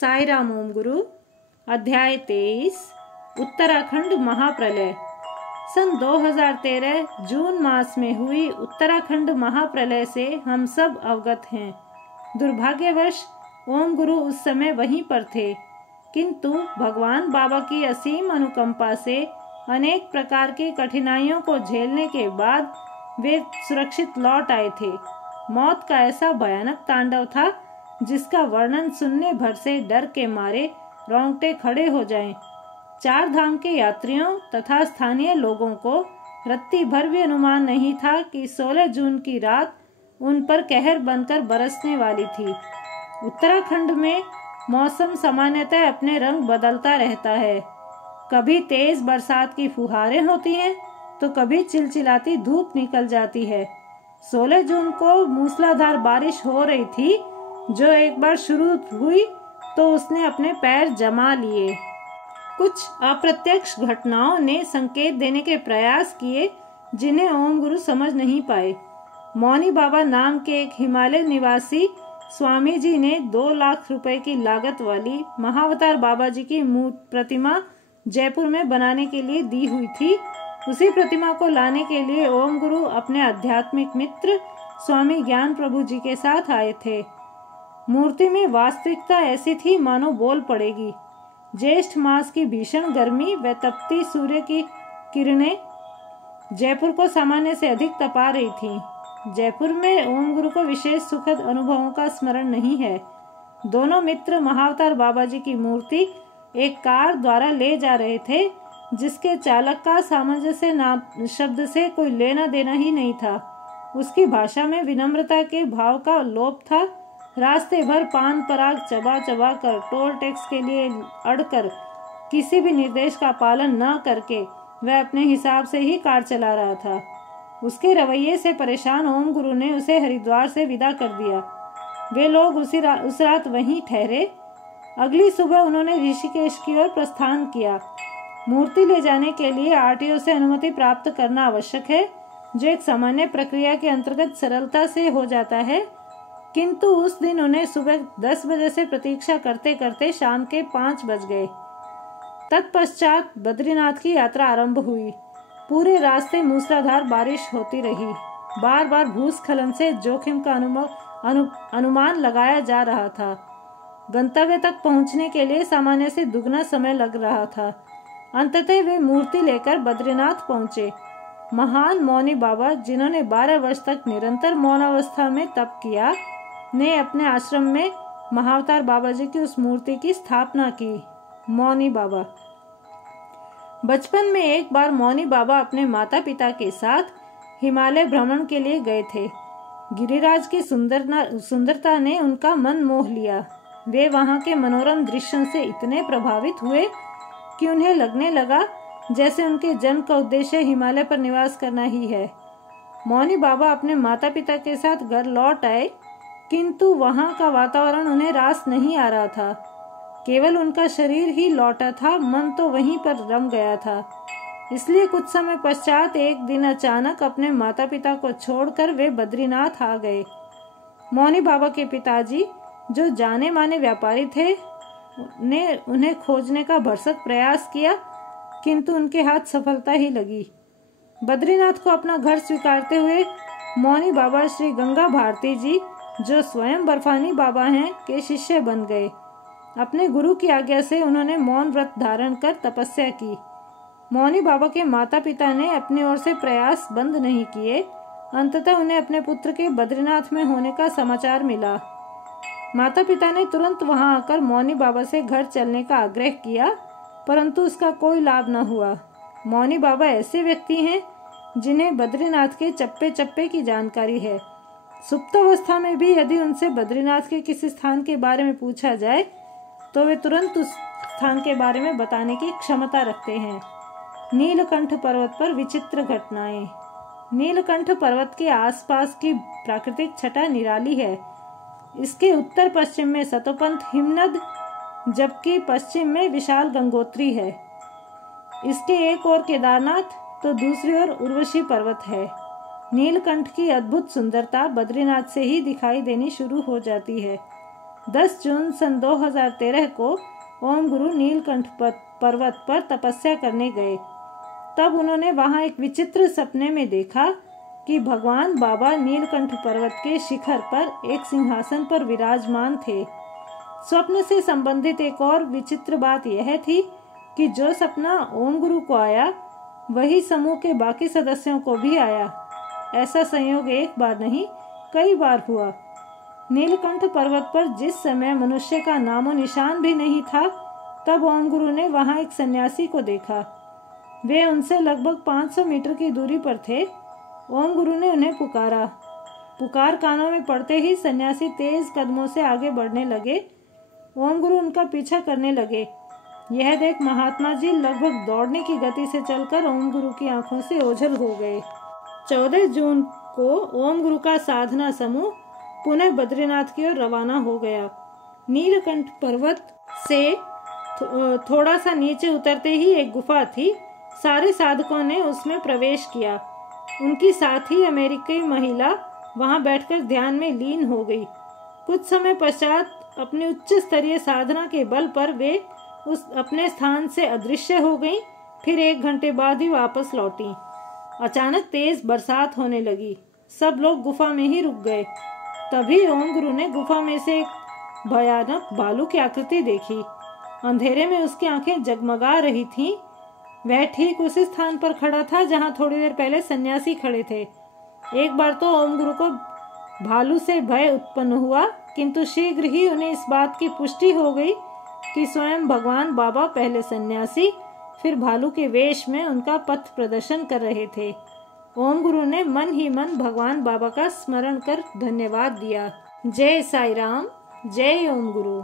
साई राम ओम गुरु। अध्याय 23 उत्तराखंड महाप्रलय। सन 2013 जून मास में हुई उत्तराखंड महाप्रलय से हम सब अवगत हैं। दुर्भाग्यवश ओम गुरु उस समय वहीं पर थे, किंतु भगवान बाबा की असीम अनुकंपा से अनेक प्रकार की कठिनाइयों को झेलने के बाद वे सुरक्षित लौट आए थे। मौत का ऐसा भयानक तांडव था जिसका वर्णन सुनने भर से डर के मारे रोंगटे खड़े हो जाएं। चार धाम के यात्रियों तथा स्थानीय लोगों को रत्ती भर भी अनुमान नहीं था कि 16 जून की रात उन पर कहर बनकर बरसने वाली थी। उत्तराखंड में मौसम सामान्यतः अपने रंग बदलता रहता है। कभी तेज बरसात की फुहारें होती हैं तो कभी चिलचिलाती धूप निकल जाती है। 16 जून को मूसलाधार बारिश हो रही थी, जो एक बार शुरू हुई तो उसने अपने पैर जमा लिए। कुछ अप्रत्यक्ष घटनाओं ने संकेत देने के प्रयास किए जिन्हें ओम गुरु समझ नहीं पाए। मौनी बाबा नाम के एक हिमालय निवासी स्वामी जी ने 2 लाख रुपए की लागत वाली महाअवतार बाबा जी की प्रतिमा जयपुर में बनाने के लिए दी हुई थी। उसी प्रतिमा को लाने के लिए ओम गुरु अपने आध्यात्मिक मित्र स्वामी ज्ञान प्रभु जी के साथ आए थे। मूर्ति में वास्तविकता ऐसी थी मानो बोल पड़ेगी। ज्येष्ठ मास की भीषण गर्मी व तपती सूर्य की किरणें जयपुर को सामान्य से अधिक तपा रही थीं। जयपुर में ओम गुरु को विशेष सुखद अनुभवों का स्मरण नहीं है। दोनों मित्र महाअवतार बाबा जी की मूर्ति एक कार द्वारा ले जा रहे थे, जिसके चालक का सामंजस्य नाम शब्द से कोई लेना देना ही नहीं था। उसकी भाषा में विनम्रता के भाव का लोप था। रास्ते भर पान पराग चबा चबा कर, टोल टैक्स के लिए अड़कर, किसी भी निर्देश का पालन न करके वह अपने हिसाब से ही कार चला रहा था। उसके रवैये से परेशान ओम गुरु ने उसे हरिद्वार से विदा कर दिया। वे लोग उस रात वहीं ठहरे। अगली सुबह उन्होंने ऋषिकेश की ओर प्रस्थान किया। मूर्ति ले जाने के लिए आरटीओ से अनुमति प्राप्त करना आवश्यक है, जो एक सामान्य प्रक्रिया के अंतर्गत सरलता से हो जाता है, किंतु उस दिन उन्हें सुबह 10 बजे से प्रतीक्षा करते करते शाम के 5 बज गए। तत्पश्चात बद्रीनाथ की यात्रा आरंभ हुई। पूरे रास्ते मूसलाधार बारिश होती रही। बार बार भूस्खलन से जोखिम का अनुमान लगाया जा रहा था। गंतव्य तक पहुंचने के लिए सामान्य से दुगना समय लग रहा था। अंततः वे मूर्ति लेकर बद्रीनाथ पहुंचे। महान मौनी बाबा, जिन्होंने 12 वर्ष तक निरंतर मौनावस्था में तप किया, ने अपने आश्रम में महाअवतार बाबा जी की उस मूर्ति की स्थापना की। मौनी बाबा। बचपन में एक बार मौनी बाबा अपने माता पिता के साथ हिमालय भ्रमण के लिए गए थे। गिरिराज की सुंदरता ने उनका मन मोह लिया। वे वहां के मनोरम दृश्यों से इतने प्रभावित हुए कि उन्हें लगने लगा जैसे उनके जन्म का उद्देश्य हिमालय पर निवास करना ही है। मौनी बाबा अपने माता पिता के साथ घर लौट आए, किंतु वहां का वातावरण उन्हें रास नहीं आ रहा था। केवल उनका शरीर ही लौटा था, मन तो वहीं पर रम गया था। इसलिए कुछ समय पश्चात एक दिन अचानक अपने माता पिता को छोड़कर वे बद्रीनाथ आ गए। मौनी बाबा के पिताजी, जो जाने माने व्यापारी थे, ने उन्हें खोजने का भरसक प्रयास किया, किंतु उनके हाथ सफलता ही लगी। बद्रीनाथ को अपना घर स्वीकारते हुए मौनी बाबा श्री गंगा भारती जी, जो स्वयं बर्फानी बाबा हैं, के शिष्य बन गए। अपने गुरु की आज्ञा से उन्होंने मौन व्रत धारण कर तपस्या की। मौनी बाबा के माता पिता ने अपनी ओर से प्रयास बंद नहीं किए। अंततः उन्हें अपने पुत्र के बद्रीनाथ में होने का समाचार मिला। माता पिता ने तुरंत वहां आकर मौनी बाबा से घर चलने का आग्रह किया, परंतु उसका कोई लाभ न हुआ। मौनी बाबा ऐसे व्यक्ति हैं जिन्हें बद्रीनाथ के चप्पे चप्पे की जानकारी है। सुप्तावस्था में भी यदि उनसे बद्रीनाथ के किसी स्थान के बारे में पूछा जाए तो वे तुरंत उस स्थान के बारे में बताने की क्षमता रखते हैं। नीलकंठ पर्वत पर विचित्र घटनाएं। नीलकंठ पर्वत के आसपास की प्राकृतिक छटा निराली है। इसके उत्तर पश्चिम में सतोपंथ हिमनद, जबकि पश्चिम में विशाल गंगोत्री है। इसके एक ओर केदारनाथ तो दूसरी ओर उर्वशी पर्वत है। नीलकंठ की अद्भुत सुंदरता बद्रीनाथ से ही दिखाई देनी शुरू हो जाती है। 10 जून सन 2013 को ओम गुरु नीलकंठ पर्वत पर तपस्या करने गए। तब उन्होंने वहां एक विचित्र सपने में देखा कि भगवान बाबा नीलकंठ पर्वत के शिखर पर एक सिंहासन पर विराजमान थे। स्वप्न से संबंधित एक और विचित्र बात यह थी कि जो सपना ओम गुरु को आया वही समूह के बाकी सदस्यों को भी आया। ऐसा संयोग एक बार नहीं कई बार हुआ। नीलकंठ पर्वत पर जिस समय मनुष्य का नामो निशान भी नहीं था, तब ओम गुरु ने वहां एक सन्यासी को देखा। वे उनसे लगभग 500 मीटर की दूरी पर थे। ओम गुरु ने उन्हें पुकारा। पुकार कानों में पड़ते ही सन्यासी तेज कदमों से आगे बढ़ने लगे। ओम गुरु उनका पीछा करने लगे। यह देख महात्मा जी लगभग दौड़ने की गति से चलकर ओम गुरु की आंखों से ओझल हो गए। 14 जून को ओम गुरु का साधना समूह पुनः बद्रीनाथ की ओर रवाना हो गया। नीलकंठ पर्वत से थोड़ा सा नीचे उतरते ही एक गुफा थी। सारे साधकों ने उसमें प्रवेश किया। उनकी साथी अमेरिकी महिला वहां बैठकर ध्यान में लीन हो गई। कुछ समय पश्चात अपने उच्च स्तरीय साधना के बल पर वे उस अपने स्थान से अदृश्य हो गईं। फिर 1 घंटे बाद ही वापस लौटी। अचानक तेज बरसात होने लगी। सब लोग गुफा में ही रुक गए। तभी ओम गुरु ने गुफा में से एक भयानक भालू की आकृति देखी। अंधेरे में उसकी आंखें जगमगा रही थीं। वह ठीक उसी स्थान पर खड़ा था जहां थोड़ी देर पहले सन्यासी खड़े थे। एक बार तो ओम गुरु को भालू से भय उत्पन्न हुआ, किंतु शीघ्र ही उन्हें इस बात की पुष्टि हो गई कि स्वयं भगवान बाबा पहले सन्यासी फिर भालू के वेश में उनका पथ प्रदर्शन कर रहे थे। ओम गुरु ने मन ही मन भगवान बाबा का स्मरण कर धन्यवाद दिया। जय साई राम, जय ओम गुरु।